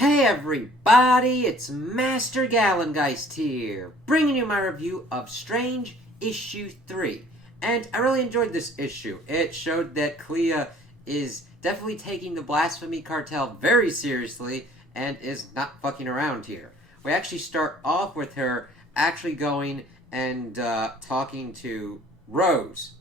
Hey everybody, it's Master Gallengeist here, bringing you my review of Strange Issue 3. And I really enjoyed this issue. It showed that Clea is definitely taking the Blasphemy Cartel very seriously and is not fucking around here. We actually start off with her actually going and talking to Rose,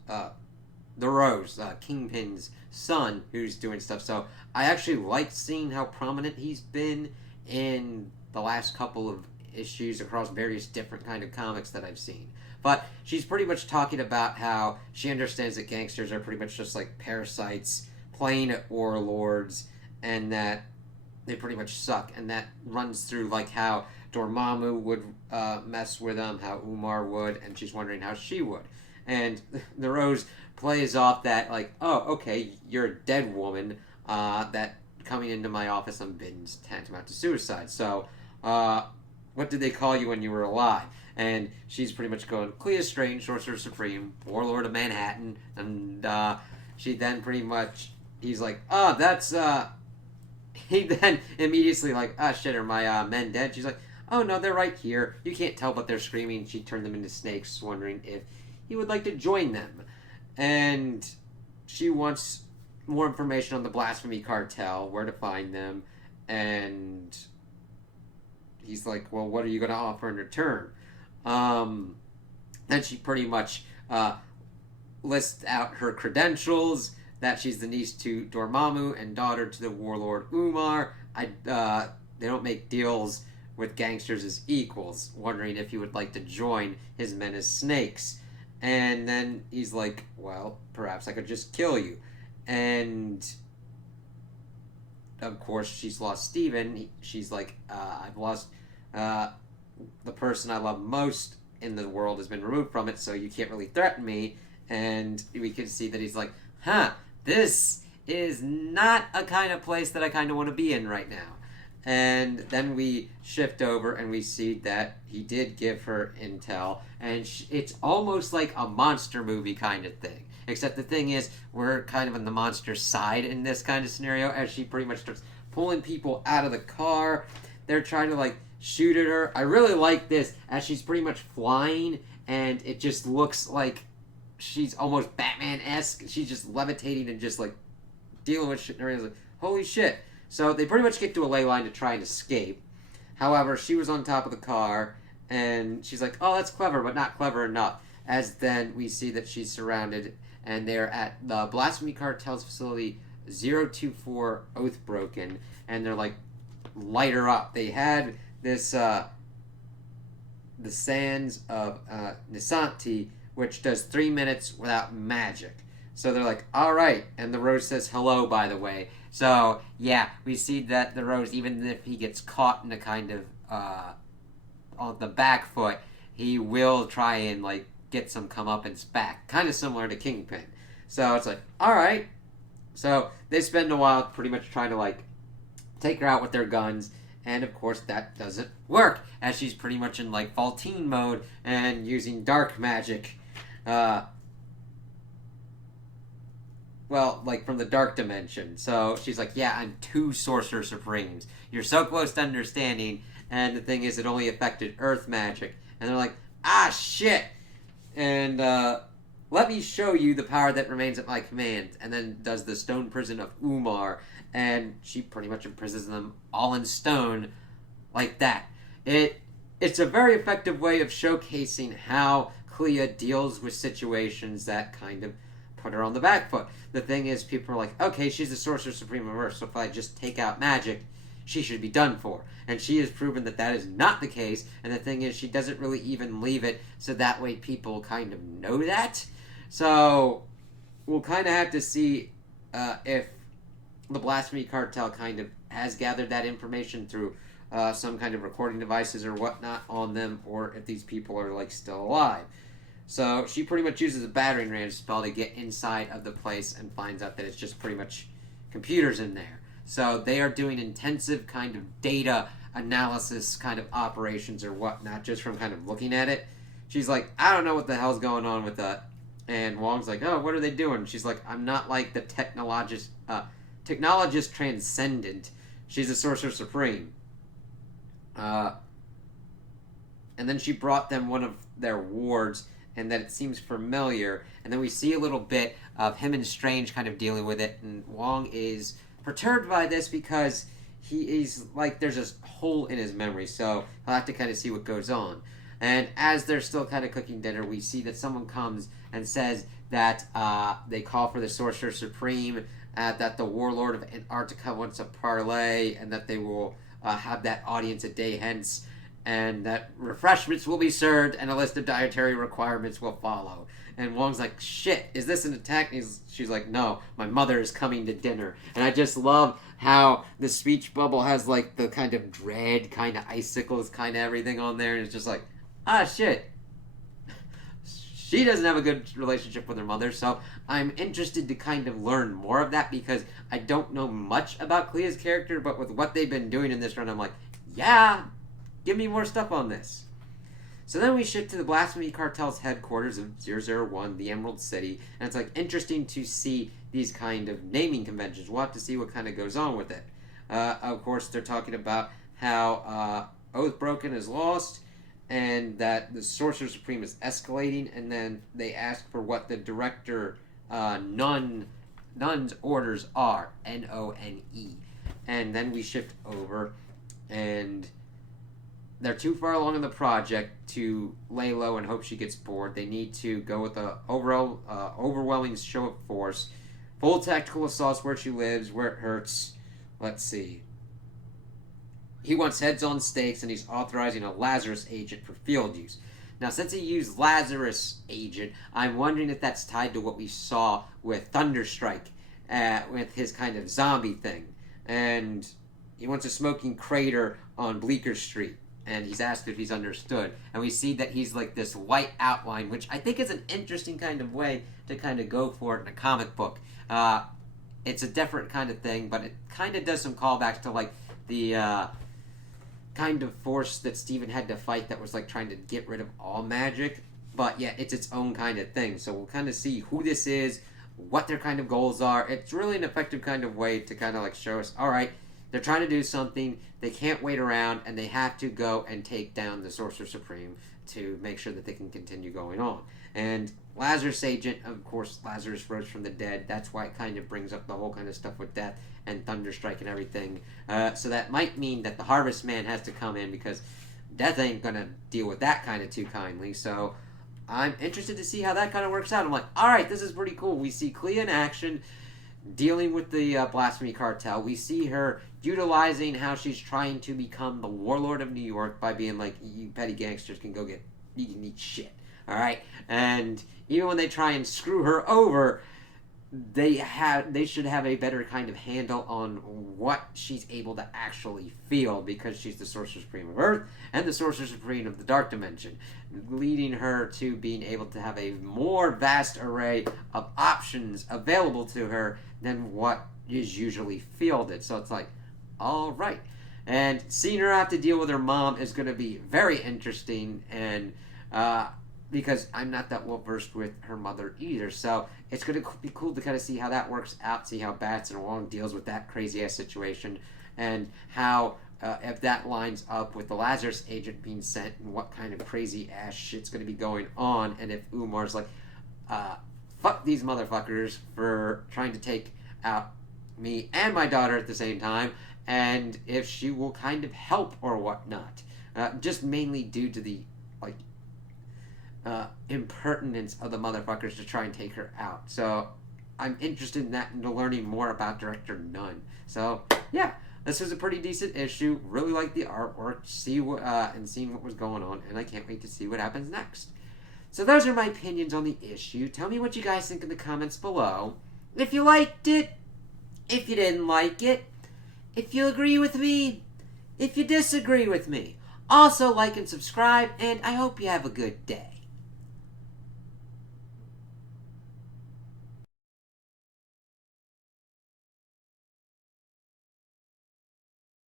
Kingpin's son, who's doing stuff. So I actually liked seeing how prominent he's been in the last couple of issues across various different kind of comics that I've seen. But she's pretty much talking about how she understands that gangsters are pretty much just like parasites playing at warlords, and that they pretty much suck. And that runs through like how Dormammu would mess with them, how Umar would, and she's wondering how she would. And the Rose plays off that like, oh, okay, you're a dead woman. That coming into my office on bins tantamount to suicide. So, what did they call you when you were alive? And she's pretty much going, Clea Strange, Sorcerer Supreme, Warlord of Manhattan, and she then pretty much, he's like, oh, that's he then immediately like, ah, shit, are my men dead? She's like, oh no, they're right here. You can't tell, but they're screaming. She turned them into snakes, wondering if he would like to join them. And she wants more information on the Blasphemy Cartel, where to find them, and he's like, well, what are you going to offer in return? Then she pretty much lists out her credentials, that she's the niece to Dormammu and daughter to the warlord Umar. They don't make deals with gangsters as equals, wondering if he would like to join his men as snakes. And then he's like, well, perhaps I could just kill you. And of course, she's lost Steven. She's like, I've lost the person I love most in the world has been removed from it, so you can't really threaten me. And we can see that he's like, this is not a kind of place that I kind of want to be in right now. And then we shift over and we see that he did give her intel, and it's almost like a monster movie kind of thing. Except the thing is, we're kind of on the monster side in this kind of scenario, as she pretty much starts pulling people out of the car. They're trying to like shoot at her. I really like this, as she's pretty much flying, and it just looks like she's almost Batman-esque. She's just levitating and just like dealing with shit, and everything's like, holy shit. So they pretty much get to a ley line to try and escape. However, she was on top of the car, and she's like, oh, that's clever, but not clever enough. As then we see that she's surrounded, and they're at the Blasphemy Cartel's facility 024 Oathbroken, and they're like, light her up. They had this, the Sands of Nisanti, which does 3 minutes without magic. So they're like, all right. And the Rose says hello, by the way. So, yeah, we see that the Rose, even if he gets caught in a kind of, on the back foot, he will try and, like, get some comeuppance back. Kind of similar to Kingpin. So it's like, all right. So they spend a while pretty much trying to, like, take her out with their guns. And, of course, that doesn't work, as she's pretty much in, like, Faultine mode and using dark magic. Well, like, from the dark dimension. So she's like, yeah, I'm 2 Sorcerer Supremes. You're so close to understanding. And the thing is, it only affected Earth magic. And they're like, ah, shit. And, let me show you the power that remains at my command. And then does the stone prison of Umar. And she pretty much imprisons them all in stone like that. It's a very effective way of showcasing how Clea deals with situations that kind of put her on the back foot. The thing is, people are like, okay, she's the Sorcerer Supreme of Earth, so if I just take out magic, she should be done for. And she has proven that that is not the case, and the thing is, she doesn't really even leave it, so that way people kind of know that. So, we'll kind of have to see if the Blasphemy Cartel kind of has gathered that information through some kind of recording devices or whatnot on them, or if these people are, like, still alive. So she pretty much uses a battering ram spell to get inside of the place and finds out that it's just pretty much computers in there. So they are doing intensive kind of data analysis kind of operations or whatnot, just from kind of looking at it. She's like, I don't know what the hell's going on with that. And Wong's like, oh, what are they doing? She's like, I'm not like the technologist transcendent She's a Sorcerer Supreme. And then she brought them one of their wards, and that it seems familiar. And then we see a little bit of him and Strange kind of dealing with it, and Wong is perturbed by this because he is like, there's a hole in his memory, so he'll have to kind of see what goes on. And as they're still kind of cooking dinner, we see that someone comes and says that they call for the Sorcerer Supreme, that the Warlord of Antarctica wants a parlay, and that they will have that audience a day hence, and that refreshments will be served, and a list of dietary requirements will follow. And Wong's like, shit, is this an attack? And she's like, no, my mother is coming to dinner. And I just love how the speech bubble has like the kind of dread, kind of icicles, kind of everything on there. And it's just like, shit. She doesn't have a good relationship with her mother, so I'm interested to kind of learn more of that, because I don't know much about Clea's character, but with what they've been doing in this run, I'm like, yeah, give me more stuff on this. So then we shift to the Blasphemy Cartel's headquarters of 001, the Emerald City, and it's like interesting to see these kind of naming conventions. We'll have to see what kind of goes on with it. Of course, they're talking about how Oathbroken is lost, and that the Sorcerer Supreme is escalating, and then they ask for what the Director Nun's orders are, None. And then we shift over, and they're too far along in the project to lay low and hope she gets bored. They need to go with an overwhelming show of force. Full tactical assaults where she lives, where it hurts. Let's see. He wants heads on stakes, and he's authorizing a Lazarus agent for field use. Now, since he used Lazarus agent, I'm wondering if that's tied to what we saw with Thunderstrike, with his kind of zombie thing. And he wants a smoking crater on Bleecker Street, and he's asked if he's understood. And we see that he's like this white outline, which I think is an interesting kind of way to kind of go for it in a comic book. It's a different kind of thing, but it kind of does some callbacks to like the kind of force that Steven had to fight that was like trying to get rid of all magic. But yeah, it's its own kind of thing. So we'll kind of see who this is, what their kind of goals are. It's really an effective kind of way to kind of like show us, all right, they're trying to do something, they can't wait around, and they have to go and take down the Sorcerer Supreme to make sure that they can continue going on. And Lazarus Agent, of course, Lazarus rose from the dead. That's why it kind of brings up the whole kind of stuff with death and Thunderstrike and everything. So that might mean that the Harvest Man has to come in, because Death ain't going to deal with that kind of too kindly. So I'm interested to see how that kind of works out. I'm like, all right, this is pretty cool. We see Clea in action dealing with the Blasphemy Cartel. We see her utilizing how she's trying to become the Warlord of New York by being like, you petty gangsters you can eat shit. All right? And even when they try and screw her over, they should have a better kind of handle on what she's able to actually feel, because she's the Sorcerer Supreme of Earth and the Sorcerer Supreme of the Dark Dimension, leading her to being able to have a more vast array of options available to her than what is usually fielded. So it's like, all right. And seeing her have to deal with her mom is going to be very interesting, and because I'm not that well versed with her mother either. So it's going to be cool to kind of see how that works out, see how Batson Wong deals with that crazy ass situation, and how if that lines up with the Lazarus agent being sent, and what kind of crazy ass shit's going to be going on, and if Umar's like, fuck these motherfuckers for trying to take out me and my daughter at the same time, and if she will kind of help or whatnot. Just mainly due to the impertinence of the motherfuckers to try and take her out. So I'm interested in that and learning more about Director Nunn. So yeah, this was a pretty decent issue. Really like the artwork, seeing what was going on, and I can't wait to see what happens next. So those are my opinions on the issue. Tell me what you guys think in the comments below. If you liked it, if you didn't like it, if you agree with me, if you disagree with me. Also like and subscribe, and I hope you have a good day.